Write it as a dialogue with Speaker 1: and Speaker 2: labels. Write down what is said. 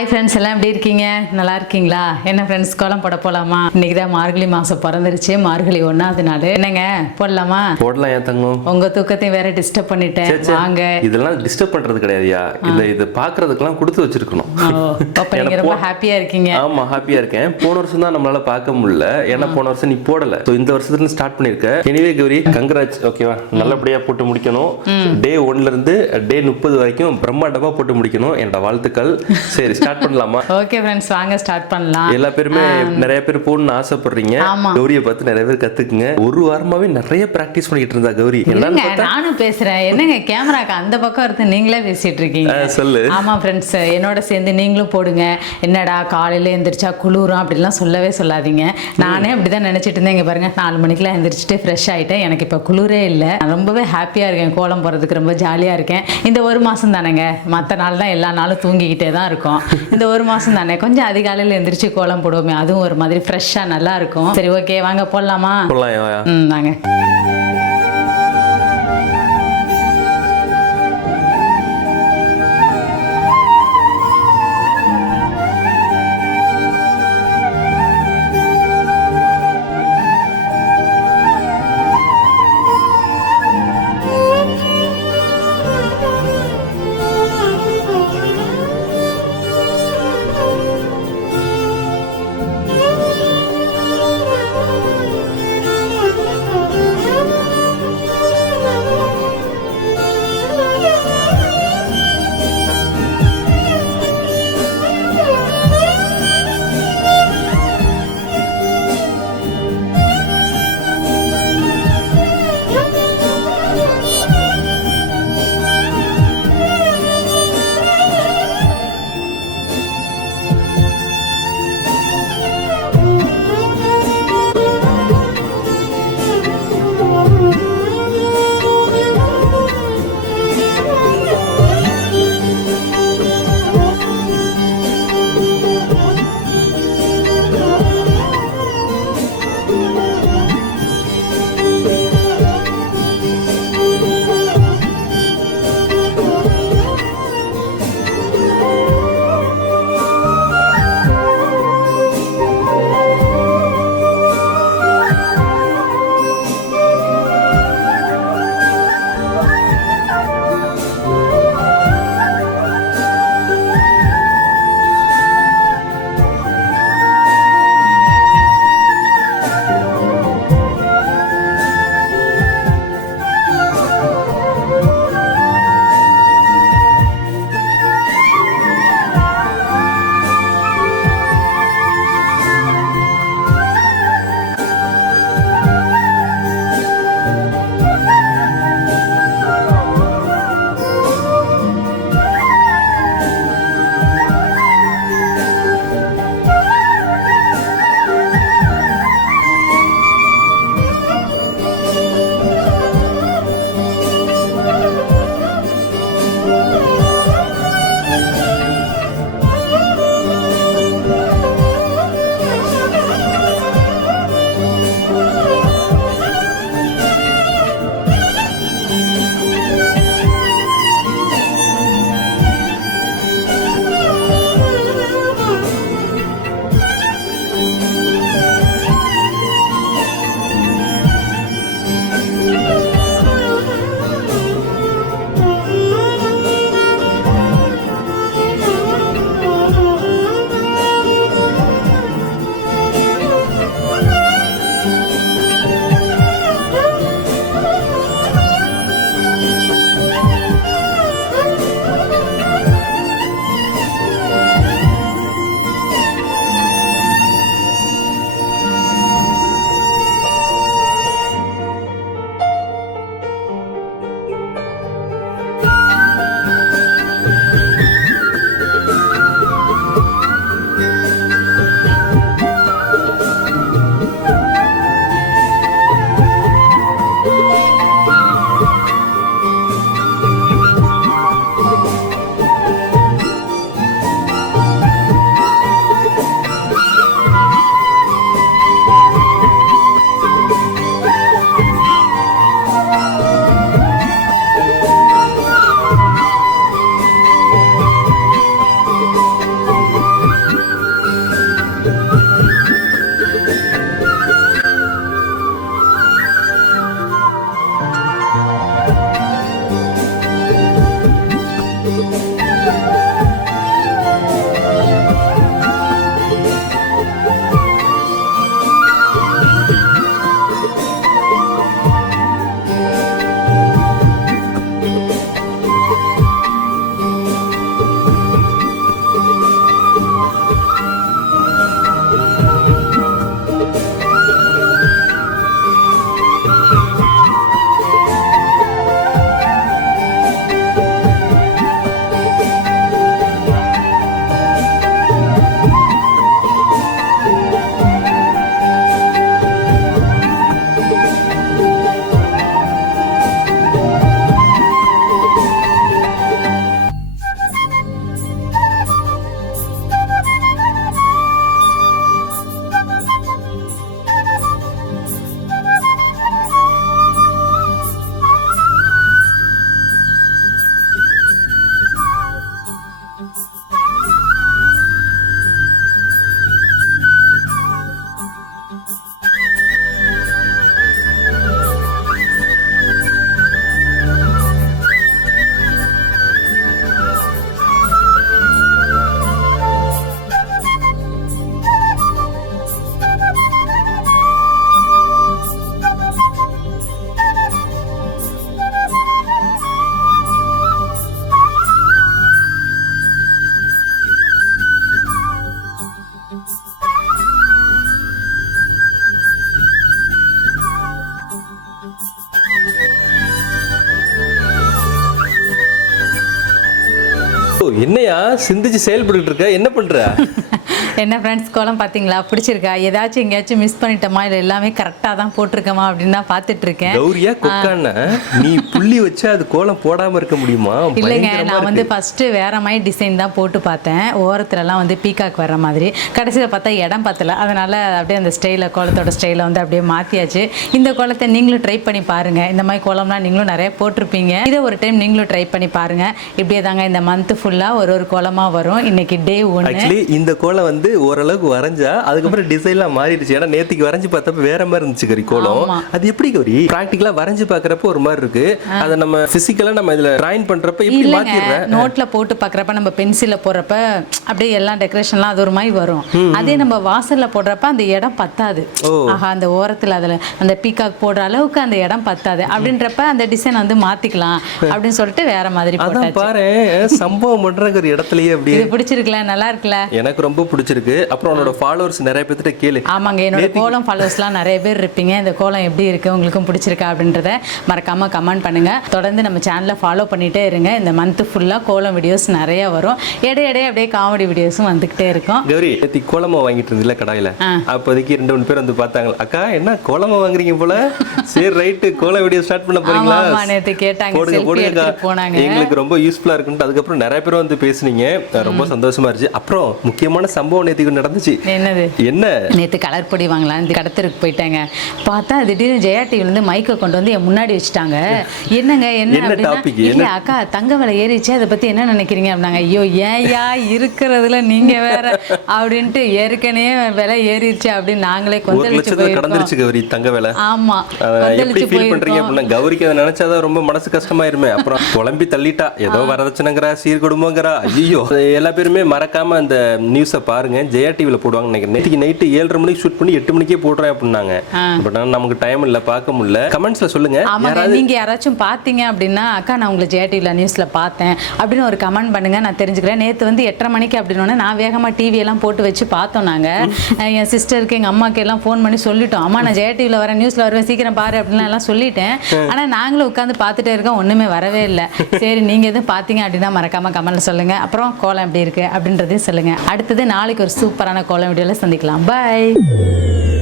Speaker 1: hi friends எல்லாம் எப்படி இருக்கீங்க நல்லா இருக்கீங்களா என்ன ஃப்ரெண்ட்ஸ் கோலம் போட போலாமா இன்னைக்கு தான் மார்கழி மாசம் பிறந்துருச்சு மார்கழி ஒன்னாவது நாள் என்னங்க போடலாமா
Speaker 2: போடலாம் ஏன் தங்கம்
Speaker 1: உங்க தூக்கத்தையும் வேற டிஸ்டர்ப் பண்ணிட்டேன்
Speaker 2: வாங்க இதெல்லாம் டிஸ்டர்ப் பண்றது கிடையாதுயா இந்த இது பாக்குறதுக்கெல்லாம் கொடுத்து வச்சிருக்கணும்
Speaker 1: அப்ப நீங்க ரொம்ப ஹாப்பியா இருக்கீங்க
Speaker 2: ஆமா ஹாப்பியா இருக்கேன் போன வருஷம் தான் நம்மளால பார்க்க முடியல ஏன்னா போன வருஷம் நீ போடல ஸோ இந்த வருஷத்துல ஸ்டார்ட் பண்ணிருக்க எனிவே கௌரி கங்கராஜ் ஓகேவா நல்லபடியா போட்டு முடிக்கணும் டே ஒன்ல இருந்து டே முப்பது வரைக்கும் பிரம்மாண்டமா போட்டு முடிக்கணும் என்னோட வாழ்த்துக்கள் சரி ஸ்டார்ட் பண்ணலாமா
Speaker 1: ஓகே ஃப்ரெண்ட்ஸ் வாங்க ஸ்டார்ட் பண்ணலாம்
Speaker 2: எல்லா பேருமே நிறைய பேர் போகணும்னு ஆசைப்படுறீங்க கௌரியை பார்த்து நிறைய பேர் கத்துக்குங்க ஒரு வாரமாவே நிறைய பிராக்டிஸ் பண்ணிட்டு இருந்தா கௌரி
Speaker 1: நானும் பேசுறேன் என்னங்க கேமராக்கு அந்த பக்கம் இருந்து நீங்களே பேசிட்டு இருக்கீங்க சொல்லு ஆமா ஃப்ரெண்ட்ஸ் என்னோட சேர்ந்து நீங்களும் போடுங்க என்னடா காலையில எந்திரிச்சா குளிரும் அப்படிலாம் சொல்லவே சொல்லாதீங்க நானே அப்படிதான் நினைச்சிட்டு இருந்தேன் இங்க பாருங்க நாலு மணிக்கெல்லாம் எந்திரிச்சிட்டு ஃப்ரெஷ் ஆயிட்டேன் எனக்கு இப்ப குளிரே இல்லை ரொம்பவே ஹாப்பியா இருக்கேன் கோலம் போறதுக்கு ரொம்ப ஜாலியா இருக்கேன் இந்த ஒரு மாசம் தானேங்க மற்ற நாள் தான் எல்லா நாளும் தூங்கிக்கிட்டே தான் இருக்கும் இந்த ஒரு மாதம் தானே கொஞ்சம் அதிகாலையில் எந்திரிச்சு கோலம் போடுவோமே அதுவும் ஒரு மாதிரி ஃப்ரெஷ்ஷாக நல்லா இருக்கும் சரி ஓகே வாங்க போடலாமா போடலாம் ம் வாங்க
Speaker 2: என்னையா சிந்திச்சு செயல்பட்டு இருக்க என்ன பண்ற
Speaker 1: என்ன ஃப்ரெண்ட்ஸ் கோலம் பார்த்தீங்களா பிடிச்சிருக்கா ஏதாச்சும் எங்கேயாச்சும் மிஸ் பண்ணிட்டோமா இல்லை எல்லாமே கரெக்டாக தான் போட்டிருக்கோமா அப்படின்னு தான் பார்த்துட்டு இருக்கேன்
Speaker 2: கௌரியா நீ புள்ளி வச்சு அது கோலம் போடாமல் இருக்க முடியுமா
Speaker 1: இல்லைங்க நான் வந்து ஃபஸ்ட்டு வேற மாதிரி டிசைன் தான் போட்டு பார்த்தேன் ஓரத்துலலாம் வந்து பீகாக் வர்ற மாதிரி கடைசியில் பார்த்தா இடம் பத்தல அதனால அப்படியே அந்த ஸ்டைலில் கோலத்தோட ஸ்டைலை வந்து அப்படியே மாற்றியாச்சு இந்த கோலத்தை நீங்களும் ட்ரை பண்ணி பாருங்கள் இந்த மாதிரி கோலம்லாம் நீங்களும் நிறைய போட்டிருப்பீங்க இதை ஒரு டைம் நீங்களும் ட்ரை பண்ணி பாருங்கள் இப்படியே தாங்க இந்த மந்த் ஃபுல்லாக ஒரு ஒரு கோலமாக வரும் இன்னைக்கு டே
Speaker 2: ஒன்று இந்த கோலம் வந்து வந்து ஓரளவுக்கு வரைஞ்சா அதுக்கப்புறம் டிசைன்லாம் மாறிடுச்சு ஏன்னா நேற்றுக்கு வரைஞ்சு பார்த்தப்ப வேற மாதிரி இருந்துச்சு கறி கோலம் அது எப்படி கறி ப்ராக்டிக்கலா வரைஞ்சு பாக்குறப்ப ஒரு மாதிரி இருக்கு அதை நம்ம பிசிக்கலா நம்ம இதுல டிராயின் பண்றப்ப
Speaker 1: எப்படி நோட்ல போட்டு பாக்குறப்ப நம்ம பென்சில போடுறப்ப அப்படியே எல்லாம் டெக்கரேஷன்லாம் அது ஒரு மாதிரி வரும் அதே நம்ம வாசல்ல போடுறப்ப அந்த இடம் பத்தாது ஆஹா அந்த ஓரத்துல அதுல அந்த பீகாக் போடுற அளவுக்கு அந்த இடம் பத்தாது அப்படின்றப்ப அந்த டிசைன் வந்து மாத்திக்கலாம் அப்படின்னு சொல்லிட்டு வேற மாதிரி
Speaker 2: பாரு சம்பவம் பண்ற ஒரு இடத்துலயே அப்படியே
Speaker 1: பிடிச்சிருக்கல நல்லா இருக்குல்ல
Speaker 2: எனக்கு ரொம்ப பிடிச்சிருக்கு பிடிச்சிருக்கு அப்புறம் உன்னோட ஃபாலோவர்ஸ் நிறைய பேர்த்திட்ட கேளு
Speaker 1: ஆமாங்க என்னோட கோலம் ஃபாலோவர்ஸ்லாம் நிறைய பேர் இருப்பீங்க இந்த கோலம் எப்படி இருக்கு உங்களுக்கும் பிடிச்சிருக்கா அப்படின்றத மறக்காம கமெண்ட் பண்ணுங்க தொடர்ந்து நம்ம சேனலை ஃபாலோ பண்ணிட்டே இருங்க இந்த மந்த் ஃபுல்லாக கோலம் வீடியோஸ் நிறைய வரும் இடை இடையே அப்படியே காமெடி வீடியோஸும் வந்துகிட்டே இருக்கும்
Speaker 2: கௌரி நேற்று கோலமாக வாங்கிட்டு இருந்தில்ல கடையில் அப்போதைக்கு ரெண்டு மூணு பேர் வந்து பார்த்தாங்க அக்கா என்ன கோலமாக வாங்குறீங்க போல சரி ரைட்டு கோலம் வீடியோ ஸ்டார்ட் பண்ண
Speaker 1: போறீங்களா நேற்று கேட்டாங்க
Speaker 2: போடுங்க போனாங்க எங்களுக்கு ரொம்ப யூஸ்ஃபுல்லாக இருக்குன்ட்டு அதுக்கப்புறம் நிறைய பேர் வந்து பேசுனீங்க ரொம்ப சந்தோஷமா இருந்துச்சு அப்புறம் முக்கியமான சம்பவம் சம்பவம் நடந்துச்சு என்னது என்ன
Speaker 1: கலர் பொடி வாங்கலாம் கடத்தருக்கு போயிட்டாங்க பார்த்தா திடீர்னு ஜெயா இருந்து மைக்க கொண்டு வந்து என் முன்னாடி வச்சுட்டாங்க என்னங்க என்ன அப்படின்னா அக்கா தங்க விலை ஏறிச்சு அதை என்ன நினைக்கிறீங்க அப்படின்னாங்க ஐயோ ஏயா இருக்கிறதுல வேற அப்படின்ட்டு ஏற்கனவே விலை ஏறிச்சு அப்படின்னு நாங்களே கொந்தளிச்சு
Speaker 2: போயிருக்கோம் கௌரி தங்க விலை ஆமாம் எப்படி ஃபீல் அப்படின்னா கௌரிக்கு அதை நினைச்சாதான் ரொம்ப மனசு கஷ்டமாயிருமே அப்புறம் குழம்பி தள்ளிட்டா ஏதோ வரதட்சணைங்கிறா சீர்குடும்பங்கிறா ஐயோ எல்லா பேருமே மறக்காம அந்த நியூஸை பாருங்க பாருங்க ஜெயா டிவியில் போடுவாங்க நினைக்கிறேன் நேற்றுக்கு நைட்டு ஏழரை மணிக்கு ஷூட் பண்ணி எட்டு மணிக்கே போடுறேன் அப்படின்னாங்க பட் ஆனால் நமக்கு டைம் இல்லை பார்க்க முடியல கமெண்ட்ஸ்ல சொல்லுங்க
Speaker 1: நீங்க யாராச்சும் பார்த்தீங்க அப்படின்னா அக்கா நான் உங்களை ஜெயா டிவியில் நியூஸில் பார்த்தேன் அப்படின்னு ஒரு கமெண்ட் பண்ணுங்க நான் தெரிஞ்சுக்கிறேன் நேற்று வந்து எட்டரை மணிக்கு அப்படின்னு நான் வேகமாக டிவியெல்லாம் போட்டு வச்சு பார்த்தோம் நாங்கள் என் சிஸ்டருக்கு எங்கள் அம்மாக்கு எல்லாம் ஃபோன் பண்ணி சொல்லிட்டோம் அம்மா நான் ஜெயா டிவியில் வரேன் நியூஸில் வருவேன் சீக்கிரம் பாரு அப்படின்னு எல்லாம் சொல்லிட்டேன் ஆனால் நாங்களும் உட்காந்து பார்த்துட்டே இருக்கோம் ஒன்றுமே வரவே இல்லை சரி நீங்கள் எதுவும் பார்த்தீங்க அப்படின்னா மறக்காமல் கமெண்ட் சொல்லுங்கள் அப்புறம் கோலம் எப்படி இருக்குது அப்படின்றதையும் சொல்லுங்கள் அடுத்தது நாளைக்கு ஒரு சூப்பரான கோலம் வீடியோவில் சந்திக்கலாம் பாய்